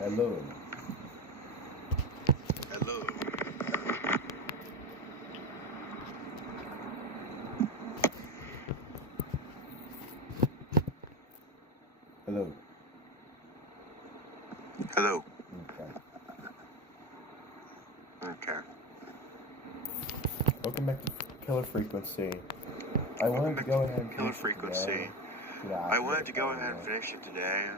Hello. Hello. Hello. Hello. Okay. Okay. Welcome back to Killer Frequency. I wanted to go ahead and Killer finish it Frequency. today, so that I can wanted get to it go over ahead and with. finish it today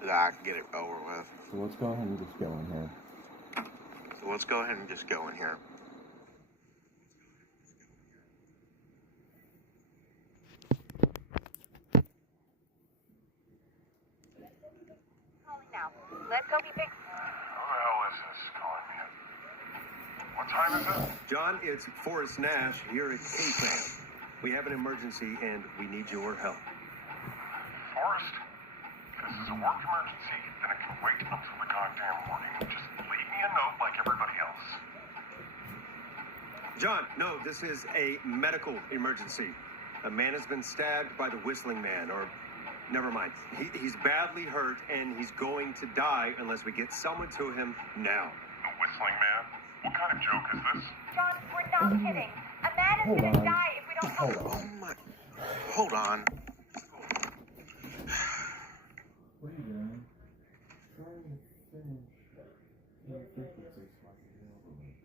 so that I can get it over with. So let's go ahead and just go in here. So let's go ahead and just go in here. Calling now. Let's go be big. Who the hell is this calling me? What time is it? John, it's Forrest Nash here at K-Fan. We have an emergency and we need your help. Forrest? This is a work emergency and it can wait until the goddamn morning. Just leave me a note like everybody else. John, no, this is a medical emergency. A man has been stabbed by the Whistling Man, or never mind. He's badly hurt and he's going to die unless we get someone to him now. The Whistling Man? What kind of joke is this? John, we're not kidding. A man is Hold gonna on. die if we don't help him. Oh my. Hold on. What are you doing? Trying to finish Killer Frequency so I can get over with.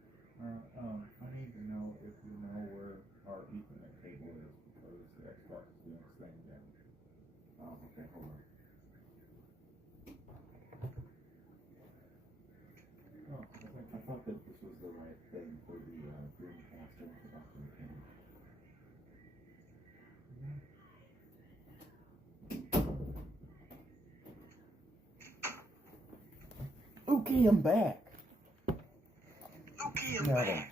I need to know if you know where our Ethernet cable is because the Xbox is doing its thing again. Oh, okay, hold on. Oh, I thought that this was the right thing for the Dreamcast and forgot to change. Okay, I'm back. Okay, I'm Now back.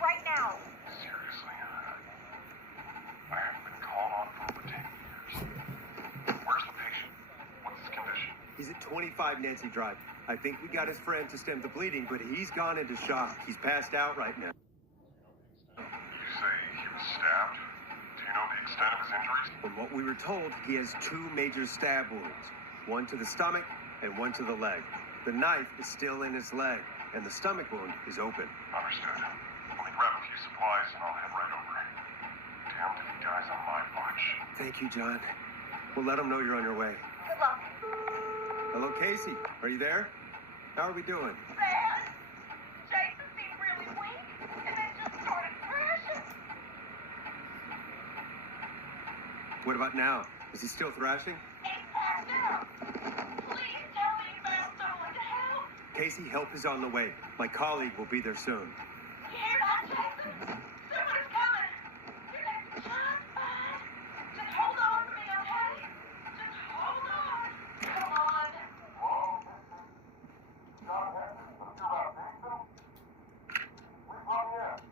Right now. Seriously? I haven't been called on for over 10 years. Where's the patient? What's his condition? He's at 25 Nancy Drive. I think we got his friend to stem the bleeding, but he's gone into shock. He's passed out right now. You say he was stabbed? Do you know the extent of his injuries? From what we were told, he has 2 major stab wounds. One to the stomach and one to the leg. The knife is still in his leg, and the stomach wound is open. Understood. Let me grab a few supplies and I'll head right over. Damned if he dies on my watch. Thank you, John. We'll let him know you're on your way. Good luck. Hello, Casey. Are you there? How are we doing? Bad. Jason seemed really weak and then just started crashing. What about now? Is he still thrashing? He's passed out. Please tell me you found someone to help. Casey, help is on the way. My colleague will be there soon. You hear that, Jason? Someone's coming. Your name's John. Just hold on for me, okay? Just hold on. Come on. Hello? John Henderson, you about Nathan? Where's Ron yet?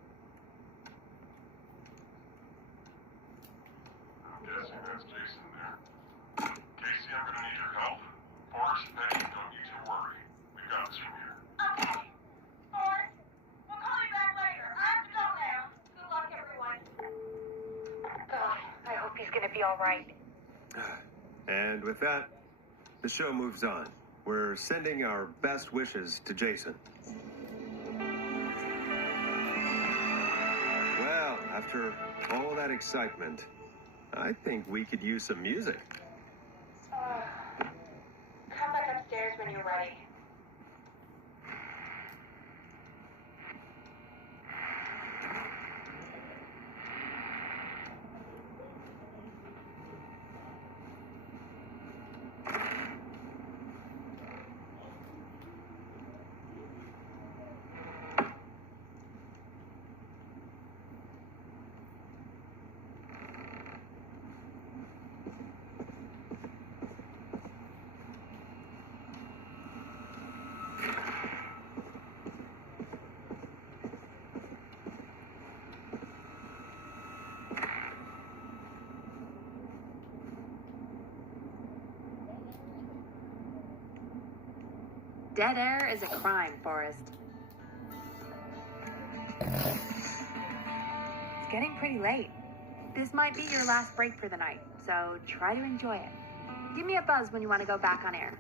I'm guessing that's Jason there. Casey, I'm gonna need your help. Forrest, Penny, don't you two worry. We've got this from here. Okay. Forrest, we'll call you back later. I have to go now. Good luck, everyone. God, I hope he's gonna be all right. And with that, the show moves on. We're sending our best wishes to Jason. Well, after all that excitement, I think we could use some music. Come back upstairs when you're ready. Dead air is a crime, Forrest. It's getting pretty late. This might be your last break for the night, so try to enjoy it. Give me a buzz when you want to go back on air.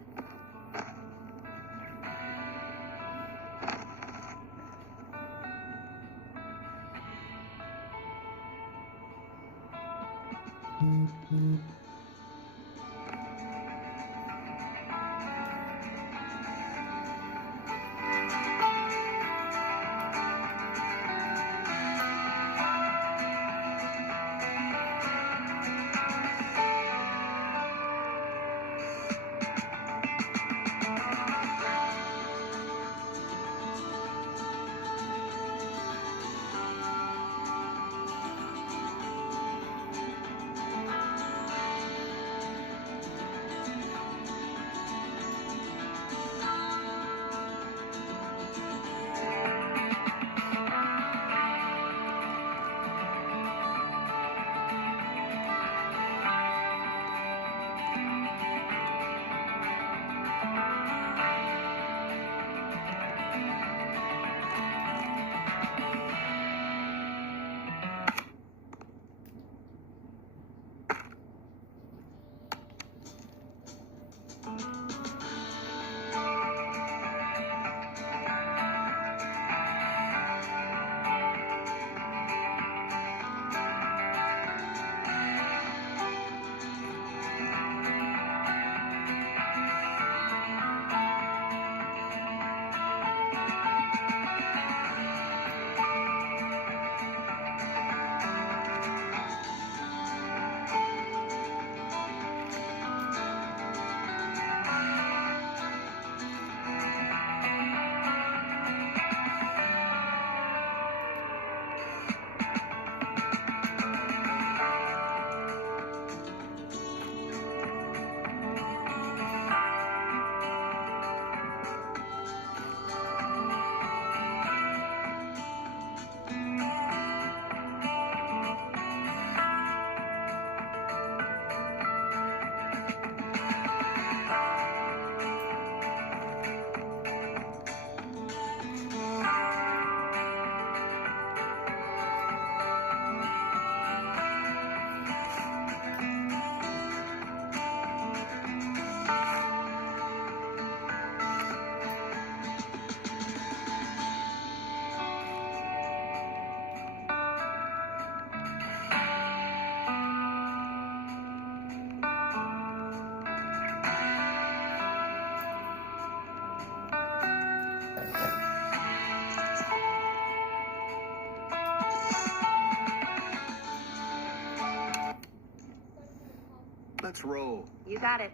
Let's roll. You got it.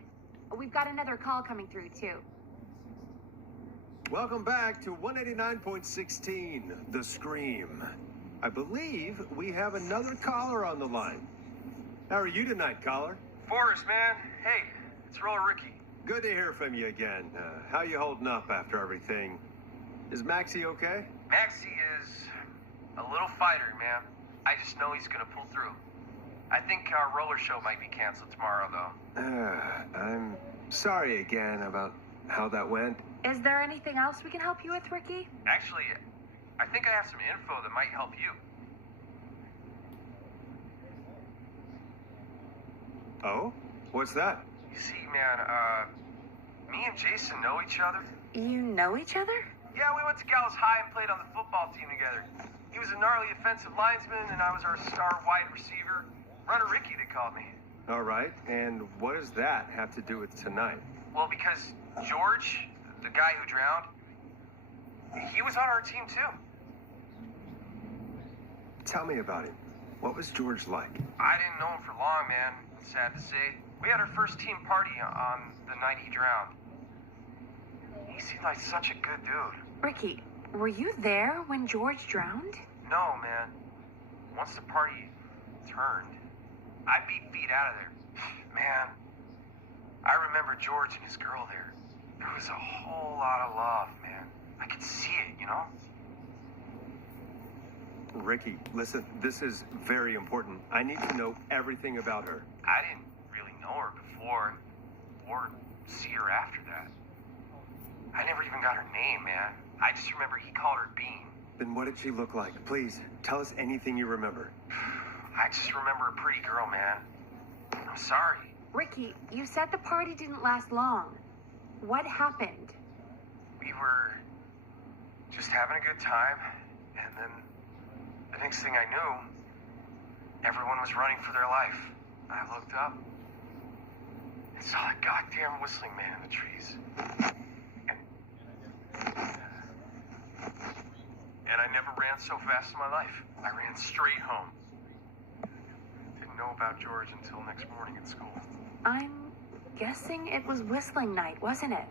We've got another call coming through, too. Welcome back to 189.16, The Scream. I believe we have another caller on the line. How are you tonight, caller? Forrest, man. Hey, it's Roller Ricky. Good to hear from you again. How you holding up after everything? Is Maxie okay? Maxie is a little fighter, man. I just know he's gonna pull through. I think our roller show might be canceled tomorrow, though. I'm sorry again about how that went. Is there anything else we can help you with, Ricky? Actually, I think I have some info that might help you. Oh? What's that? You see, man, me and Jason know each other. You know each other? Yeah, we went to Gallows High and played on the football team together. He was a gnarly offensive lineman, and I was our star wide receiver. Runner Ricky, they called me. All right, and what does that have to do with tonight? Well, because George, the guy who drowned, he was on our team, too. Tell me about him. What was George like? I didn't know him for long, man. Sad to say. We had our first team party on the night he drowned. He seemed like such a good dude. Ricky, were you there when George drowned? No, man. Once the party turned, I beat feet out of there. Man, I remember George and his girl there. There was a whole lot of love, man. I could see it, you know? Ricky, listen, this is very important. I need to know everything about her. I didn't really know her before, or see her after that. I never even got her name, man. I just remember he called her Bean. Then what did she look like? Please, tell us anything you remember. I just remember a pretty girl, man. I'm sorry. Ricky, you said the party didn't last long. What happened? We were just having a good time, and then the next thing I knew, everyone was running for their life. I looked up and saw that goddamn whistling man in the trees. And I never ran so fast in my life. I ran straight home. Didn't know about George until next morning at school. I'm guessing it was whistling night, wasn't it?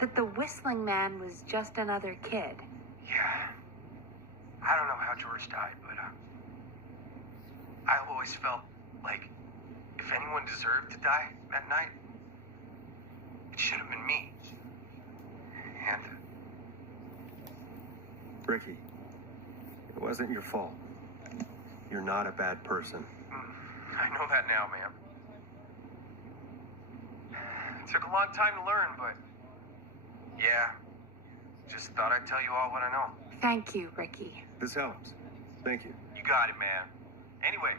That the whistling man was just another kid. Yeah. I don't know how George died, but I always felt like if anyone deserved to die that night, it should have been me. And Ricky, it wasn't your fault. You're not a bad person. I know that now, ma'am. It took a long time to learn, but yeah, just thought I'd tell you all what I know. Thank you, Ricky. This helps. Thank you. You got it, man. Anyway,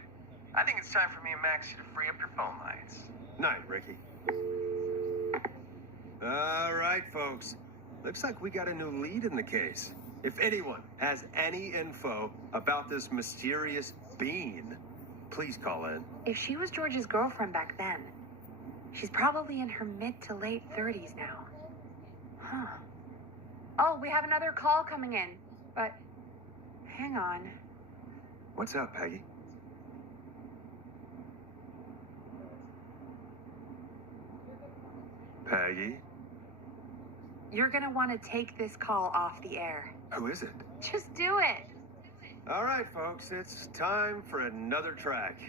I think it's time for me and Maxie to free up your phone lines. Night, Ricky. All right, folks. Looks like we got a new lead in the case. If anyone has any info about this mysterious being, please call in. If she was George's girlfriend back then, she's probably in her mid to late 30s now. Huh. Oh, we have another call coming in, but hang on. What's up, Peggy? Peggy? You're gonna want to take this call off the air. Who is it? Just do it. All right, folks, it's time for another track.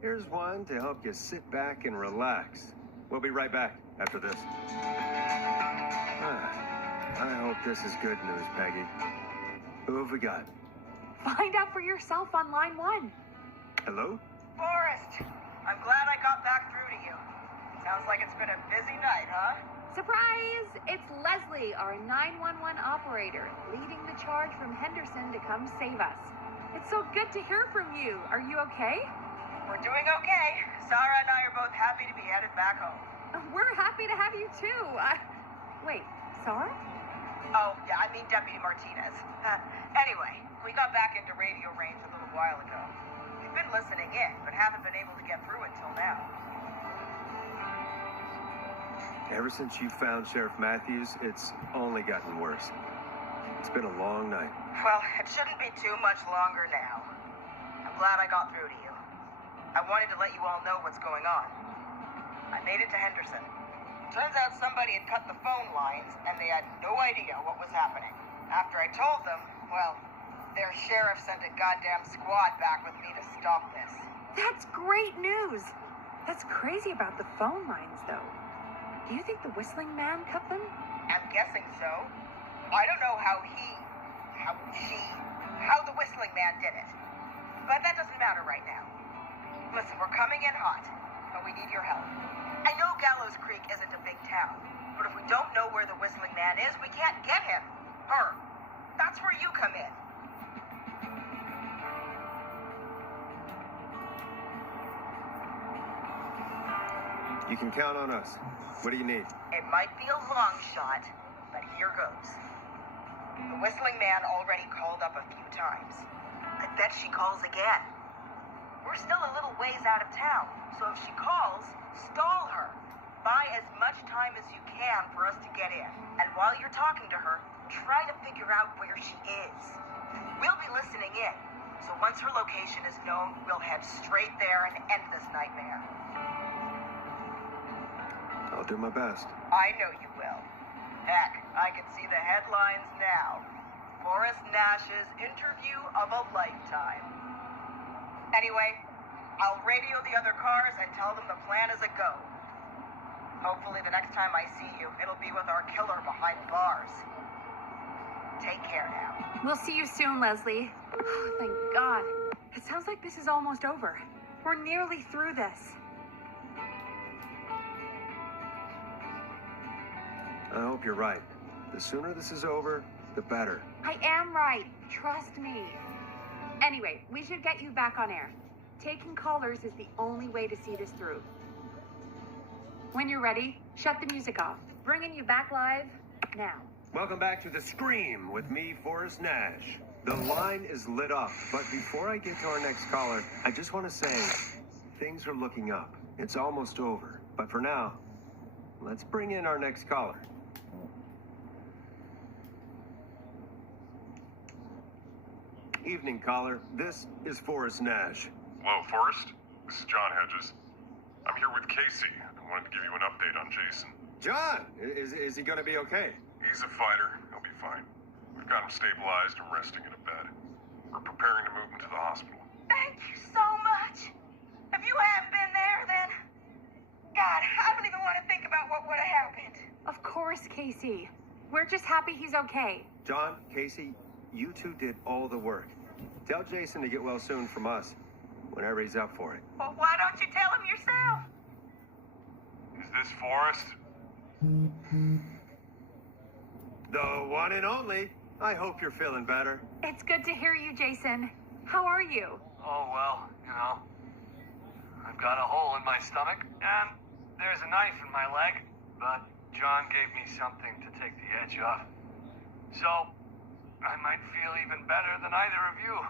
Here's one to help you sit back and relax. We'll be right back after this. I hope this is good news, Peggy. Who have we got? Find out for yourself on line 1. Hello? Forrest, I'm glad I got back through to you. Sounds like it's been a busy night, huh? Surprise! It's Leslie, our 911 operator, leading the charge from Henderson to come save us. It's so good to hear from you. Are you okay? We're doing okay. Sarah and I are both happy to be headed back home. We're happy to have you too. Wait, Sarah? Oh, yeah, I mean Deputy Martinez. Anyway, we got back into radio range a little while ago. We've been listening in, but haven't been able to get through until now. Ever since you found Sheriff Matthews, it's only gotten worse. It's been a long night. Well, it shouldn't be too much longer now. I'm glad I got through to you. I wanted to let you all know what's going on. I made it to Henderson. Turns out somebody had cut the phone lines, and they had no idea what was happening. After I told them, well, their sheriff sent a goddamn squad back with me to stop this. That's great news. That's crazy about the phone lines, though. Do you think the whistling man cut them? I'm guessing so. I don't know how the whistling man did it. But that doesn't matter right now. Listen, we're coming in hot, but we need your help. I know Gallows Creek isn't a big town, but if we don't know where the whistling man is, we can't get him. Her. That's where you come in. You can count on us. What do you need? It might be a long shot, but here goes. The whistling man already called up a few times. I bet she calls again. We're still a little ways out of town, so if she calls, stall her. Buy as much time as you can for us to get in. And while you're talking to her, try to figure out where she is. We'll be listening in, so once her location is known, we'll head straight there and end this nightmare. I'll do my best. I know you will. Heck, I can see the headlines now. Forrest Nash's interview of a lifetime. Anyway, I'll radio the other cars and tell them the plan is a go. Hopefully the next time I see you, it'll be with our killer behind bars. Take care now. We'll see you soon, Leslie. Oh, thank God. It sounds like this is almost over. We're nearly through this. I hope you're right. The sooner this is over, the better. I am right. Trust me. Anyway, we should get you back on air. Taking callers is the only way to see this through. When you're ready, shut the music off. Bringing you back live now. Welcome back to The Scream with me, Forrest Nash. The line is lit up, but before I get to our next caller, I just want to say things are looking up. It's almost over. But for now, let's bring in our next caller. Evening, caller. This is Forrest Nash. Hello, Forrest. This is John Hedges. I'm here with Casey. I wanted to give you an update on Jason. John, is he going to be okay? He's a fighter. He'll be fine. We've got him stabilized and resting in a bed. We're preparing to move him to the hospital. Thank you so much. If you hadn't been there, then... God, I don't even want to think about what would have happened. Of course, Casey. We're just happy he's okay. John, Casey, you two did all the work. Tell Jason to get well soon from us, whenever he's up for it. Well, why don't you tell him yourself? Is this Forrest? The one and only. I hope you're feeling better. It's good to hear you, Jason. How are you? Oh, well, you know. I've got a hole in my stomach, and there's a knife in my leg, but John gave me something to take the edge off. So, I might feel even better than either of you.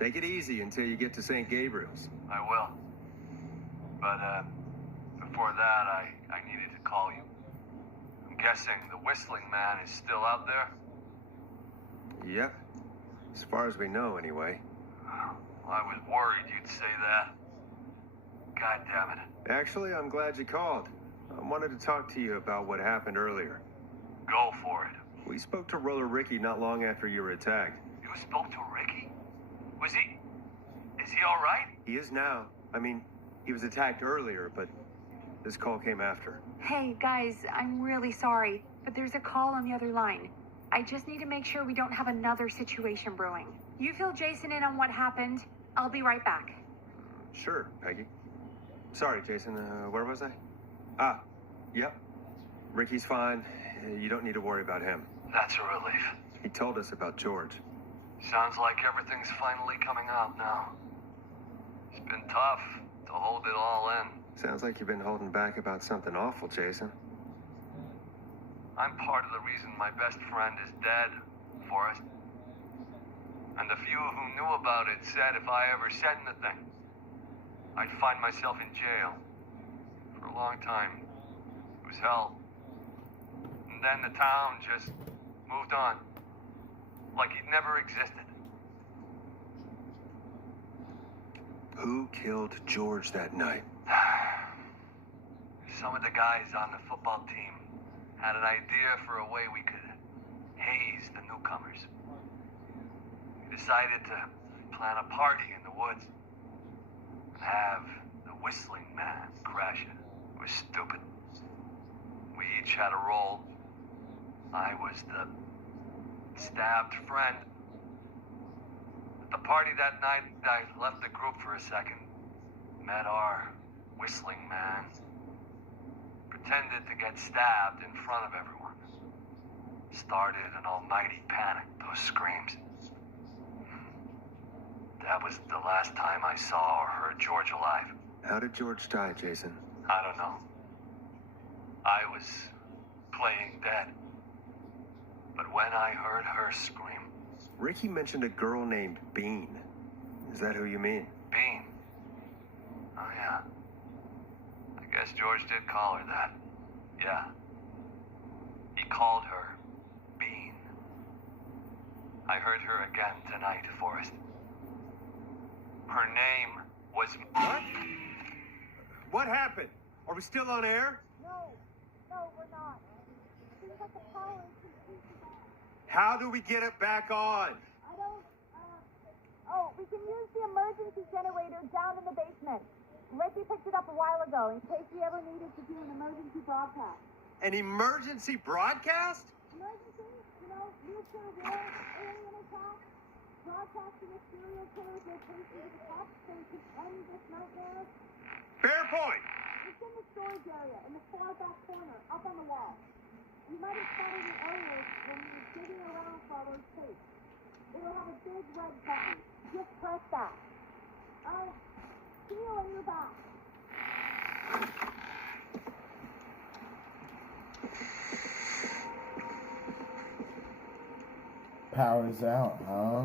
Take it easy until you get to St. Gabriel's. I will. But, before that, I needed to call you. I'm guessing the Whistling Man is still out there? Yep. As far as we know, anyway. I was worried you'd say that. God damn it. Actually, I'm glad you called. I wanted to talk to you about what happened earlier. Go for it. We spoke to Roller Ricky not long after you were attacked. You spoke to Ricky? Is he all right? He is now. I mean, he was attacked earlier, but this call came after. Hey, guys, I'm really sorry, but there's a call on the other line. I just need to make sure we don't have another situation brewing. You fill Jason in on what happened. I'll be right back. Sure, Peggy. Sorry, Jason. Where was I? Yep. Ricky's fine. You don't need to worry about him. That's a relief. He told us about George. Sounds like everything's finally coming out now. It's been tough to hold it all in. Sounds like you've been holding back about something awful, Jason. I'm part of the reason my best friend is dead, Forrest. And the few who knew about it said if I ever said anything, I'd find myself in jail. For a long time. It was hell. And then the town just moved on. Like it never existed. Who killed George that night? Some of the guys on the football team had an idea for a way we could haze the newcomers. We decided to plan a party in the woods and have the Whistling Man crash it. It was stupid. We each had a role. I was the stabbed friend. At the party that night, I left the group for a second. Met our Whistling Man. Pretended to get stabbed in front of everyone. Started an almighty panic, those screams. That was the last time I saw or heard George alive. How did George die, Jason? I don't know. I was playing dead. But when I heard her scream... Ricky mentioned a girl named Bean. Is that who you mean? Bean? Oh, yeah. I guess George did call her that. Yeah. He called her Bean. I heard her again tonight, Forrest. Her name was... What? What happened? Are we still on air? No, we're not. Seems like the power is completely off. How do we get it back on? I don't, we can use the emergency generator down in the basement. Ricky picked it up a while ago in case we ever needed to do an emergency broadcast. An emergency broadcast? Emergency? You know, nuclear war, alien attack, broadcasting a serial killer's location to the top so we can end this nightmare. Fair point. It's in the storage area, in the far back corner, up on the wall. You might have spotted it earlier when you were digging around for all those tapes. It'll have a big red button. Just press that. I'll see you when you're back. Power's out, huh?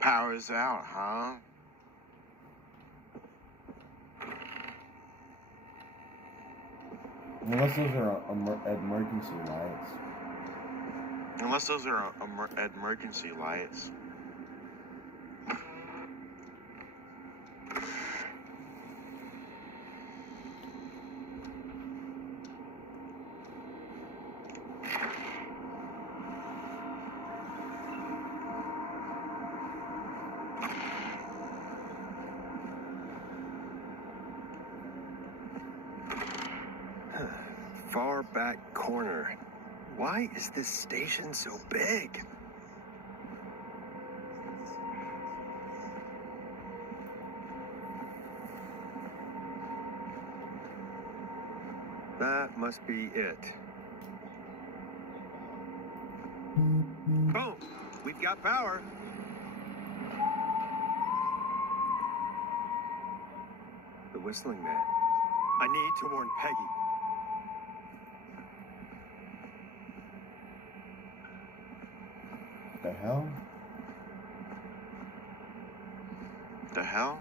Power's out, huh? Unless those are emergency lights. Unless those are emergency lights. Far back corner. Why is this station so big? That must be it. Boom! We've got power. The Whistling Man. I need to warn Peggy. The hell? The hell?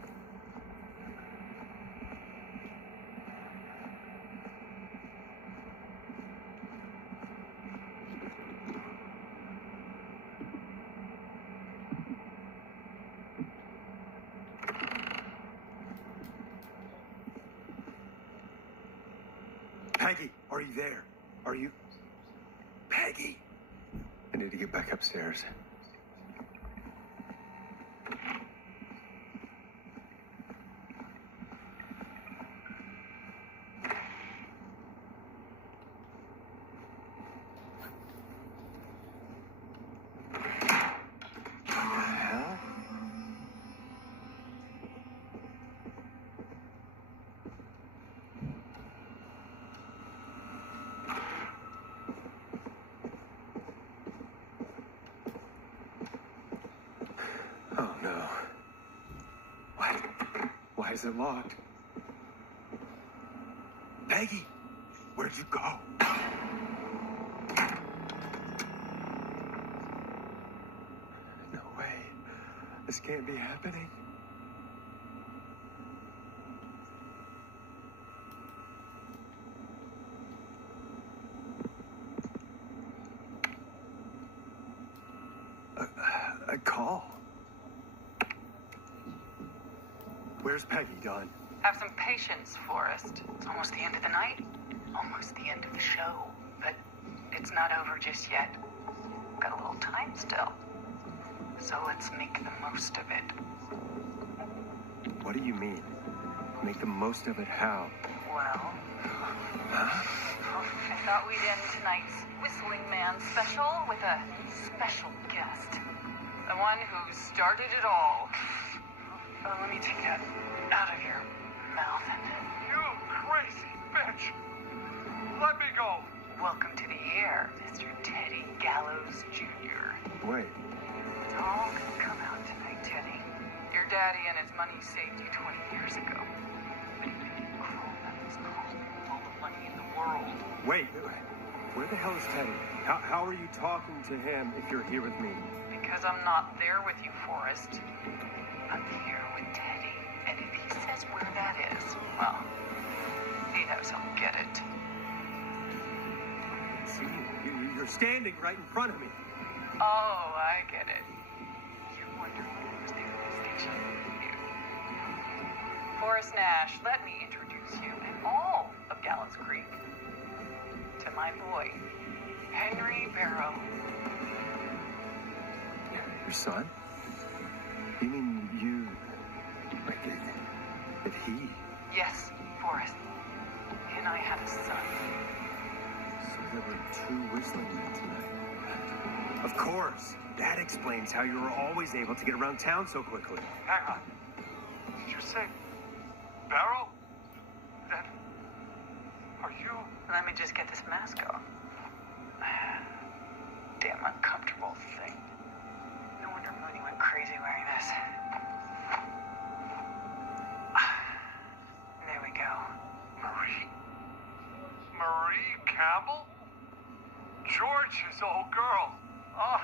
Peggy, are you there? Are you... Peggy? I need to get back upstairs. Oh no. Why is it locked? Peggy, where'd you go? No way. This can't be happening. A call. Where's Peggy, Don? Have some patience, Forrest. It's almost the end of the night. Almost the end of the show. But it's not over just yet. Got a little time still. So let's make the most of it. What do you mean? Make the most of it how? Well, Huh? I thought we'd end tonight's Whistling Man special with a special guest. The one who started it all. Oh, let me take that out of your mouth and You crazy bitch! Let me go! welcome to the air, Mr. Teddy Gallows Jr. Wait. It's all gonna come out tonight, Teddy. Your daddy and his money saved you 20 years ago. But he didn't cruel metals cost all the money in the world. Wait. Where the hell is Teddy? How are you talking to him if you're here with me? Because I'm not there with you, Forrest. I'm here with Teddy. And if he says where that is, well, he knows I'll get it. See, you're standing right in front of me. Oh, I get it. You wonder who's there at the station. You. Forrest Nash, let me introduce you and all of Gallows Creek to my boy, Henry Barrow. Your son? You mean you... Like, that he... Yes, Forrest. He and I had a son. So there were two Whistling Men tonight. Of course. That explains how you were always able to get around town so quickly. Hang on. Did you say Barrow? That... Are you... Let me just get this mask off. Damn uncomfortable thing. No wonder Mooney went crazy wearing this. There we go. Marie? Marie Campbell? George gorgeous old girl. Oh,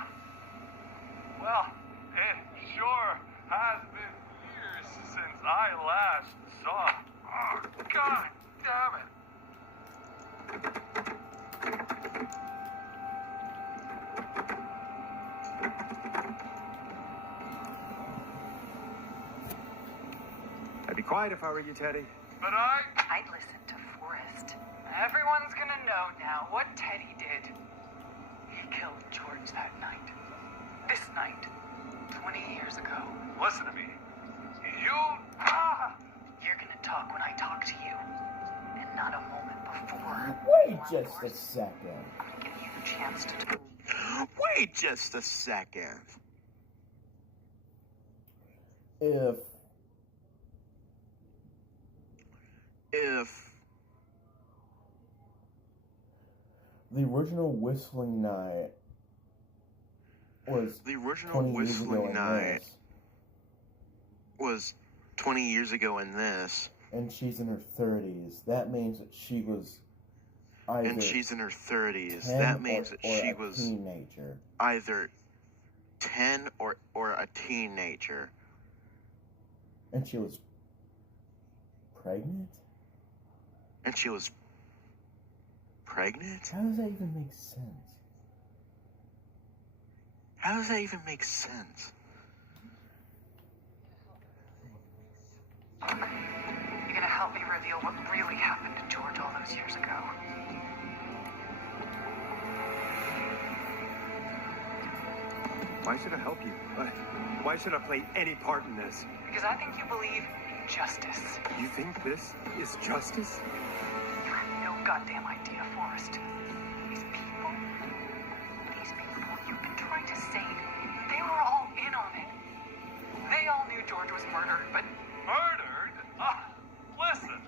well, it sure has been years since I last saw. Oh, God damn it. I'd be quiet if I were you, Teddy. But I'd listen to Forrest. Everyone's gonna know now what Teddy did. He killed George that night. This night. 20 years ago. listen to me. You're gonna talk when I talk to you. And not a moment before. Wait just a second. I'm gonna give you a chance to talk. Wait just a second. If the original Whistling Night was The original 20 years ago Whistling in Night this, was 20 years ago in this, and she's in her 30s, that means that she was either and she's in her 30s, 10 that means or that she a was teenager. either 10 or a teenager. And she was pregnant? And she was pregnant? How does that even make sense? How does that even make sense? You're gonna help me reveal what really happened to George all those years ago. Why should I help you? Why should I play any part in this? Because I think you believe in justice. You think this is justice? You have no goddamn idea, Forrest. These people you've been trying to save, they were all in on it. They all knew George was murdered, but Murdered? Listen,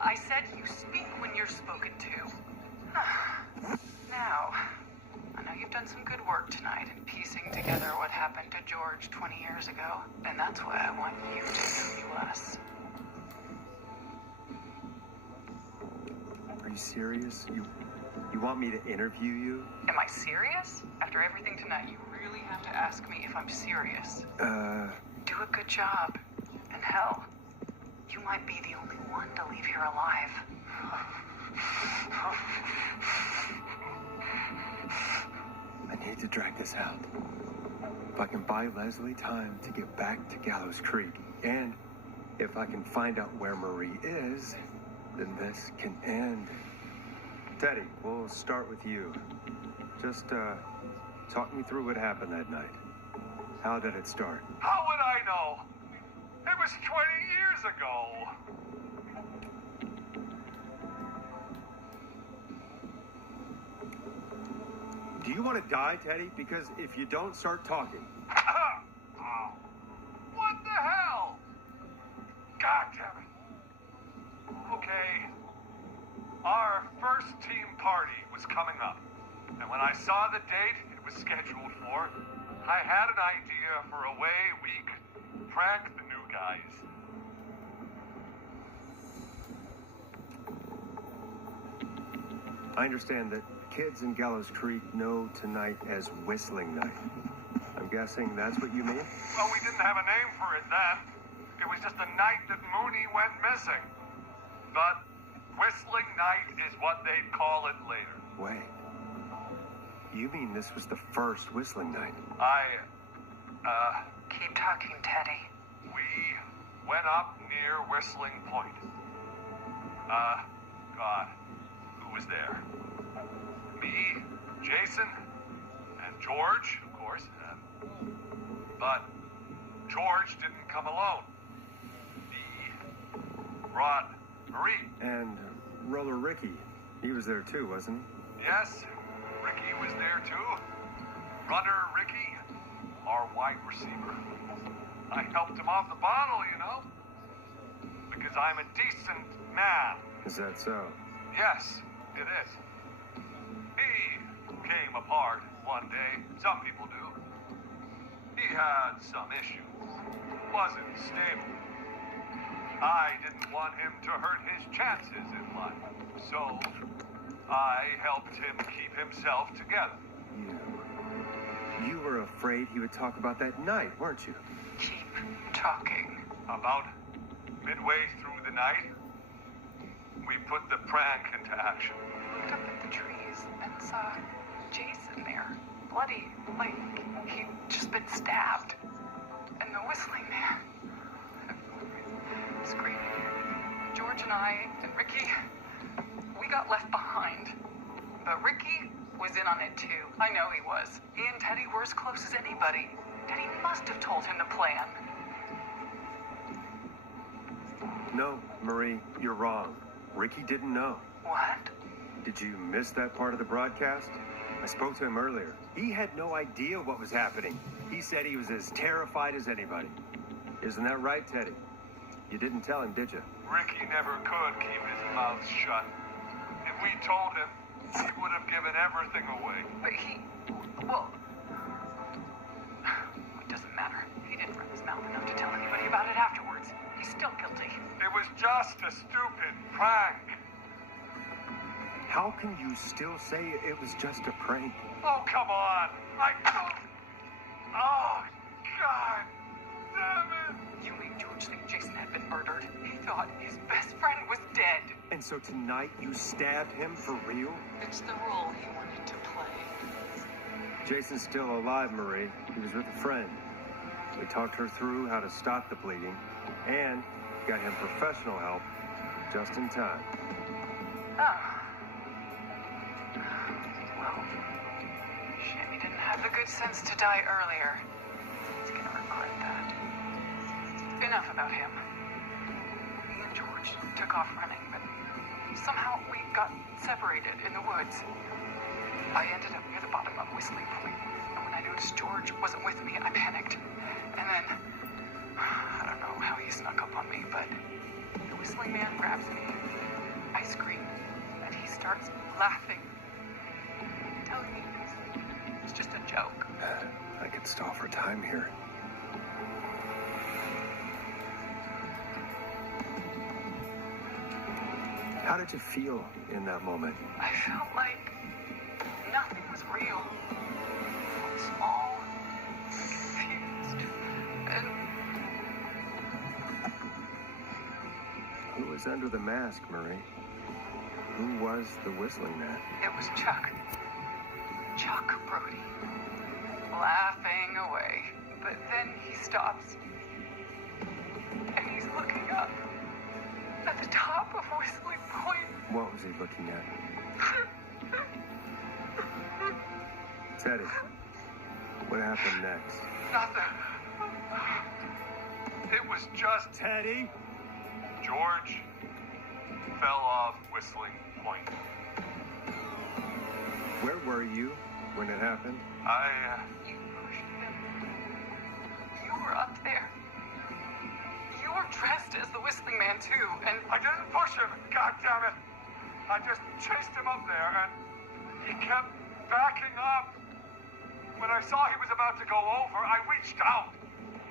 I said you speak when you're spoken to. Now, I know you've done some good work tonight in piecing together what happened to George 20 years ago, and that's why I want you to interview us. Are you serious? You want me to interview you? Am I serious? After everything tonight, you really have to ask me if I'm serious. Do a good job. And hell, you might be the only one to leave here alive. I need to drag this out. If I can buy Leslie time to get back to Gallows Creek, and if I can find out where Marie is, then this can end. Teddy, we'll start with you. Just, talk me through what happened that night. How did it start? how would I know? It was 20 years ago. Do you want to die, Teddy? Because if you don't start talking... What the hell? God damn it. Okay. Our first team party was coming up. And when I saw the date it was scheduled for, I had an idea for a way we could prank the new guys. I understand that kids in Gallows Creek know tonight as Whistling Night. I'm guessing that's what you mean? Well, we didn't have a name for it then. It was just the night that Mooney went missing. But Whistling Night is what they'd call it later. Wait. You mean this was the first Whistling Night? Keep talking, Teddy. We went up near Whistling Point. God, who was there? Me, Jason, and George, of course. But George didn't come alone. He brought Marie. And Roller Ricky, he was there too, wasn't he? Yes, Ricky was there too. Runner Ricky, our wide receiver. I helped him off the bottle, you know. Because I'm a decent man. Is that so? Yes, it is. He came apart one day. Some people do. He had some issues. Wasn't stable. I didn't want him to hurt his chances in life. So, I helped him keep himself together. You were afraid he would talk about that night, weren't you? Keep talking. About midway through the night, we put the prank into action. Looked up at the trees and saw Jason there, bloody, like he'd just been stabbed. And the whistling man screaming. George and I and Ricky, we got left behind. But Ricky was in on it too. I know he was. He and Teddy were as close as anybody. Teddy must have told him the plan. No, Marie, you're wrong. Ricky didn't know. What? Did you miss that part of the broadcast? I spoke to him earlier. He had no idea what was happening. He said he was as terrified as anybody. Isn't that right, Teddy? You didn't tell him, did you? Ricky never could keep his mouth shut. If we told him, he would have given everything away. But well, it doesn't matter. He didn't run his mouth enough to tell anybody about it afterwards. He's still guilty. It was just a stupid prank. How can you still say it was just a prank? Oh, come on. Oh, God damn it. You made George think Jason had been murdered. He thought his best friend was dead. And so tonight you stabbed him for real? It's the role he wanted to play. Jason's still alive, Marie. He was with a friend. We talked her through how to stop the bleeding and got him professional help just in time. Oh. Well, shame he didn't have the good sense to die earlier. He's gonna regret that. Enough about him. Me and George took off running, but somehow we got separated in the woods. I ended up near the bottom of Whistling Point, and when I noticed George wasn't with me, I panicked. And then, I don't know how he snuck up on me, but the Whistling Man grabs me. I scream, and he starts laughing, telling me it's just a joke. I could stall for time here. How did you feel in that moment? I felt like nothing was real. I felt small, confused, and Who was under the mask, Marie? Who was the Whistling Man? it was Chuck. Chuck Brody. Laughing away. But then he stops. And he's looking up. At the top of Whistling Point. What was he looking at? Teddy, what happened next? Nothing. It was just Teddy? George fell off Whistling Point. Where were you when it happened? You pushed him. You were up there. You were dressed as the Whistling Man, too, and I didn't push him, God damn it. I just chased him up there, and he kept backing up. When I saw he was about to go over, I reached out.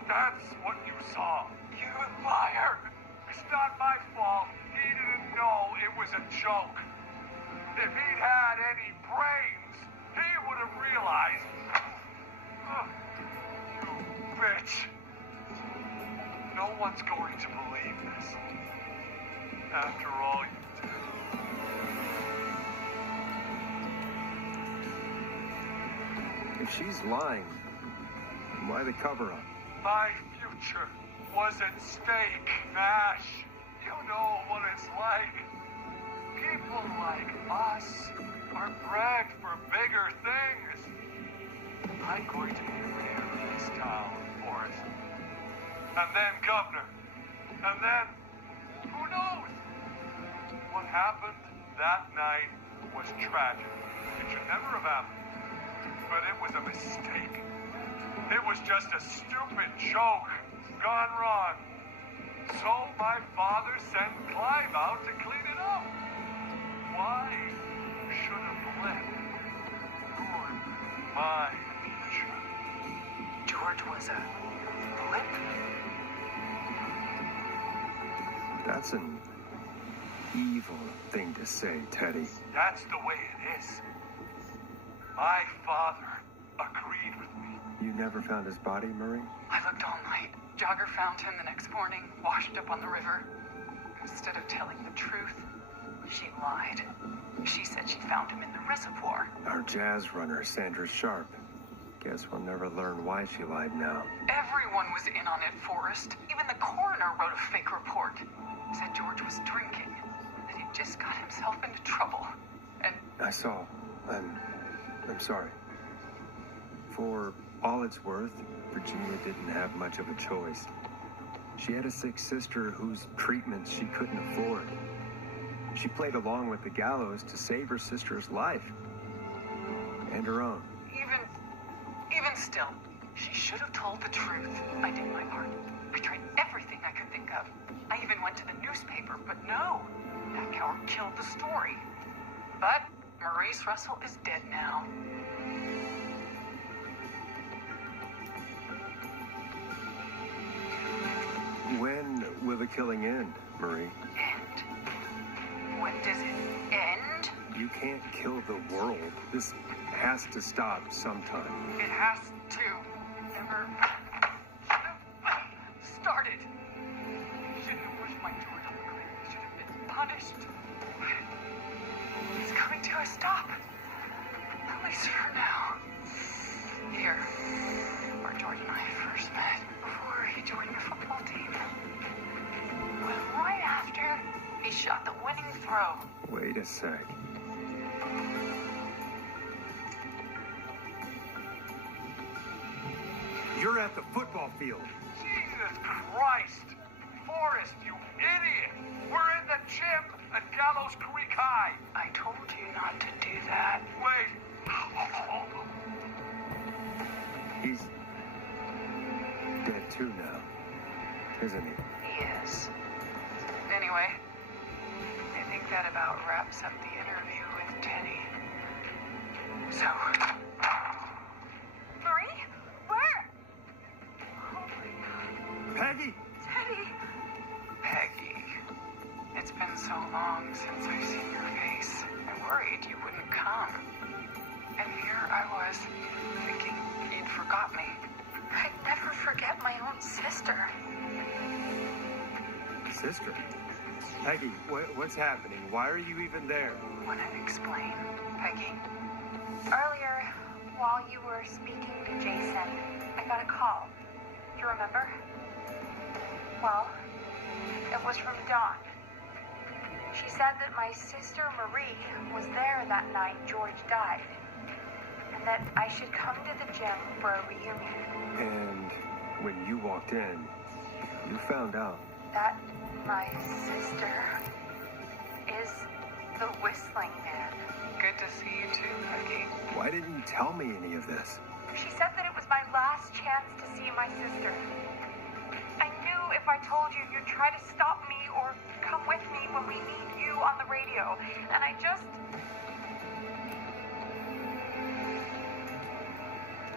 That's what you saw. you liar. It's not my fault. He didn't know it was a joke. If he'd had any brains, he would have realized. Oh, you bitch. No one's going to believe this. After all you did. If she's lying, why the cover-up? My future was at stake, Nash. You know what it's like. People like us are bred for bigger things. I'm going to be the mayor of this town, Forrest. And then governor. And then, who knows? What happened that night was tragic. It should never have happened. But it was a mistake. It was just a stupid joke gone wrong. So my father sent Clive out to clean it up. Why should a blip ruin my future? George was a blip? That's an evil thing to say, Teddy. That's the way it is. My father agreed with me. You never found his body, Marie? I looked all night. Jogger found him the next morning, washed up on the river. Instead of telling the truth, she lied. She said she found him in the reservoir. Our jazz runner, Sandra Sharp. Guess we'll never learn why she lied now. Everyone was in on it, Forrest. Even the coroner wrote a fake report. Said George was drinking, that he just got himself into trouble. And I saw. I'm sorry. For all it's worth, Virginia didn't have much of a choice. She had a sick sister whose treatments she couldn't afford. She played along with the gallows to save her sister's life. And her own. even still, she should have told the truth. I did my part. I tried everything I could think of. I even went to the newspaper, but no. That coward killed the story. But Maurice Russell is dead now. When will the killing end, Marie? End? When does it end? You can't kill the world. This has to stop sometime. It has to. Never started. Shouldn't have pushed my George on the cliff. He should have been punished. He's coming to a stop. At least for now. Here, where George and I first met, before he joined the football team. But right after he shot the winning throw. Wait a sec. You're at the football field. Jesus Christ! Forrest, you idiot! We're in the gym at Gallows Creek High. I told you not to do that. Wait. He's dead too now, isn't he? He is. Anyway, I think that about wraps up the interview with Teddy. So, Marie? Where? Peggy! Teddy! Peggy, it's been so long since I've seen your face. I worried you wouldn't come. And here I was, thinking you'd forgot me. I'd never forget my own sister. Sister? Peggy, what's happening? Why are you even there? Want to explain, Peggy? Earlier, while you were speaking to Jason, I got a call. Do you remember? Well, it was from Dawn. She said that my sister Marie was there that night George died, and that I should come to the gym for a reunion. And when you walked in, you found out. That my sister is the Whistling Man. Good to see you too, Peggy. Why didn't you tell me any of this? She said that it was my last chance to see my sister. I knew if I told you, you'd try to stop me or come with me when we need you on the radio. And I just...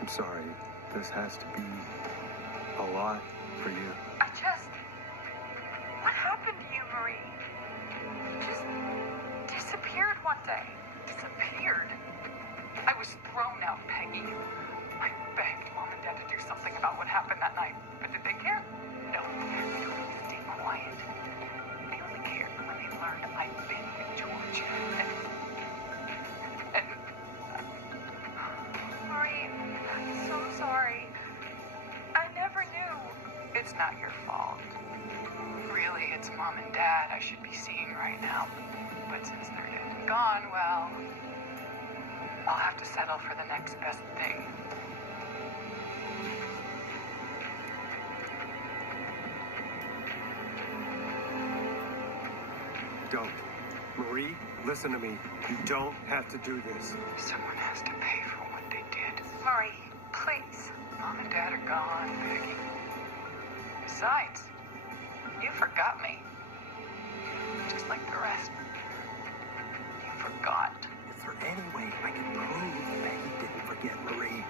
I'm sorry. This has to be a lot for you. What happened to you, Marie? You just disappeared one day. Disappeared? I was thrown out, Peggy. I begged Mom and Dad to do something about what happened that night, but did they care? No, they told me to stay quiet. They only cared when they learned I'd been with George. And Marie, I'm so sorry. I never knew. it's not your fault. Really, it's Mom and Dad I should be seeing right now. But since they're dead and gone, well, I'll have to settle for the next best thing. Don't. Marie, listen to me. You don't have to do this. Someone has to pay for what they did. Marie, please. Mom and Dad are gone, Peggy. Besides, you forgot me. Just like the rest. You forgot. Is there any way I can prove Peggy didn't forget Marie?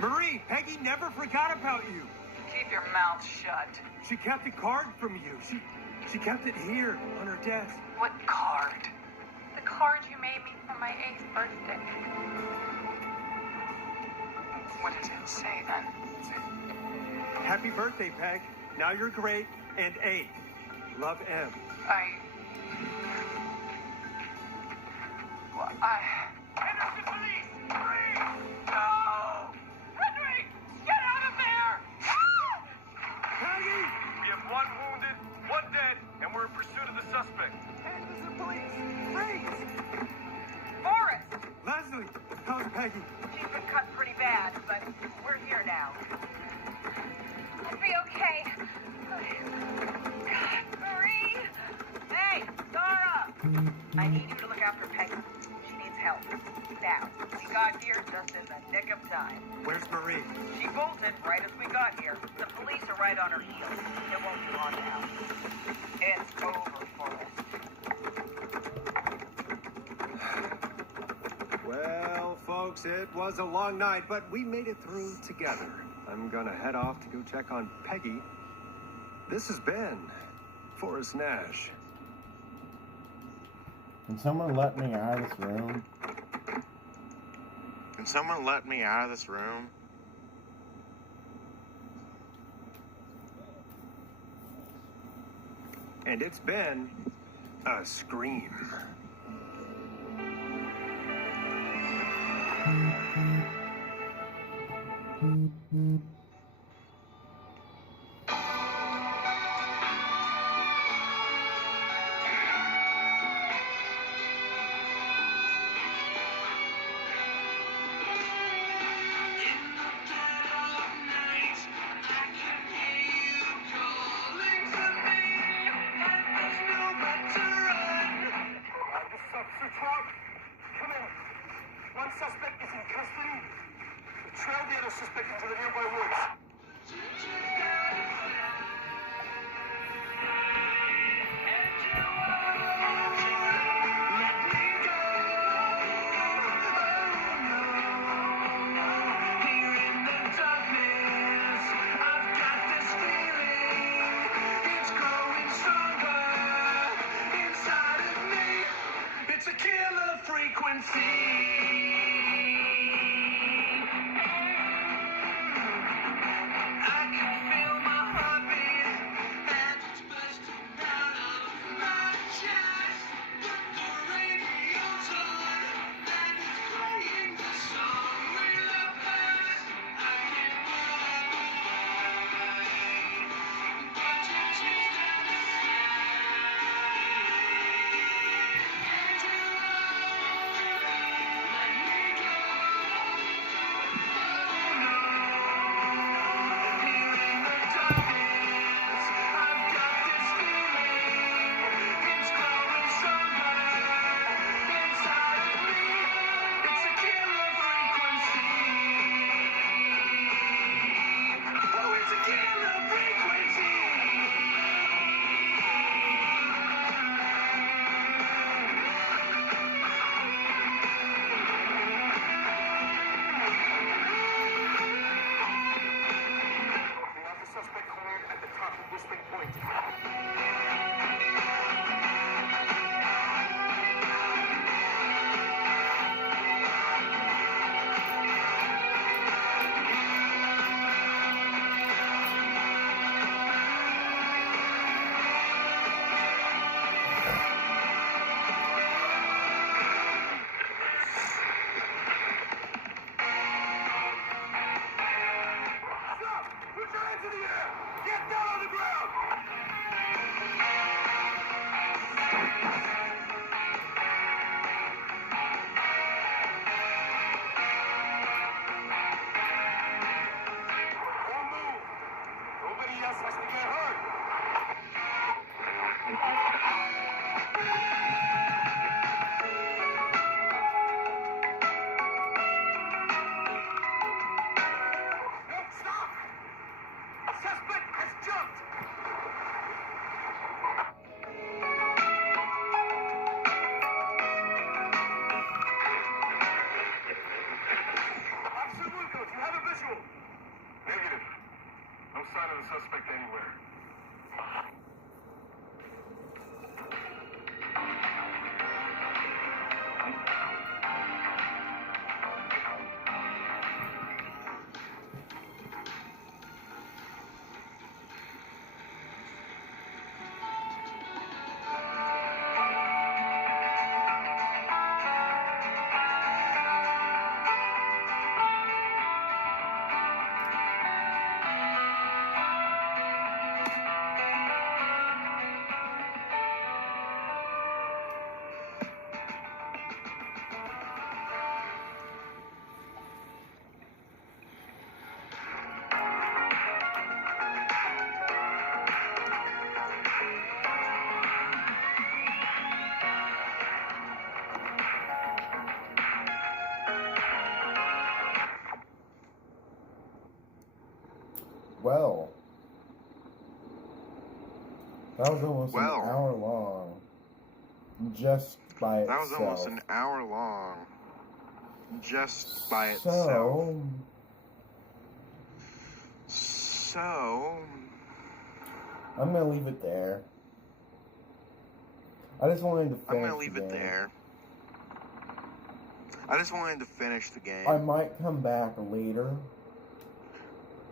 Marie, Peggy never forgot about you. Keep your mouth shut. She kept a card from you. She kept it here on her desk. What card? The card you made me for my 8th birthday. What did it say then? Happy birthday, Peg. Now you're great and 8. Love, M. Henderson police! Hurry! No! Henry! Get out of there! Peggy! We have 1 wounded, 1 dead, and we're in pursuit of the suspect. Henderson police! Freeze! Forrest! Leslie, how's Peggy? She's been cut pretty bad, but we're here now. I'll be okay. Marie! Hey, Zara! I need you to look after Peggy. She needs help. Now, we got here just in the nick of time. Where's Marie? She bolted right as we got here. The police are right on her heels. It won't be long now. It's over, Forrest. Well, folks, it was a long night, but we made it through together. I'm gonna head off to go check on Peggy. This has been Forrest Nash. Can someone let me out of this room? Can someone let me out of this room? And it's been a scream. Come in. 1 suspect is in custody. Trail the other suspect into the nearby woods. It's a killer frequency. Visual. Negative. No sign of the suspect anywhere. Well, that was almost Well. an hour long. Just by That itself. was almost an hour long. Just by itself. So, I'm gonna leave it there. I just wanted to finish I'm gonna leave the it game. there. I just wanted to finish the game. I might come back later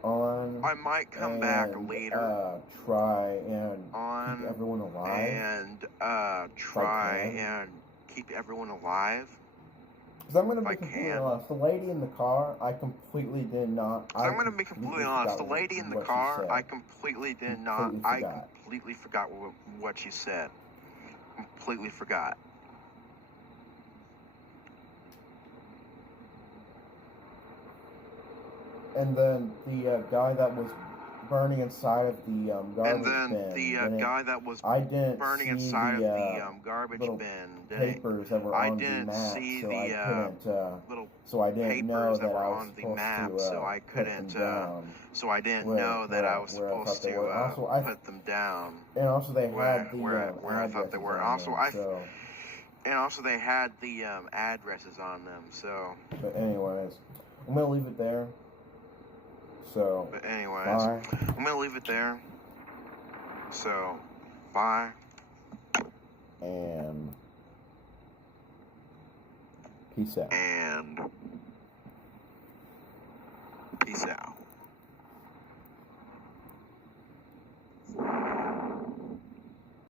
on. I might come back later. Try and on keep everyone alive. and try and keep everyone alive. Because I'm gonna if I be completely can. honest. The lady in the car, I completely did not. I'm going to be completely honest. The lady in the car, I completely did not. I completely forgot what she said. Completely forgot. And then the guy that was burning inside of the garbage bin. Guy that was I didn't burning see inside the, of the garbage little bin. papers that were I on didn't the map, see so the I couldn't. little So I didn't know papers that were I was on the supposed map, to so I put couldn't. them down. So I didn't Where- know that I where- was where I thought supposed they to were. Also, I put them down. And also they Where- had the where I thought they were. addresses Also, on them, so. And also they had the addresses on them. So. But anyways, I'm gonna leave it there. So. But anyways, bye. I'm gonna leave it there. So, bye. And peace out. And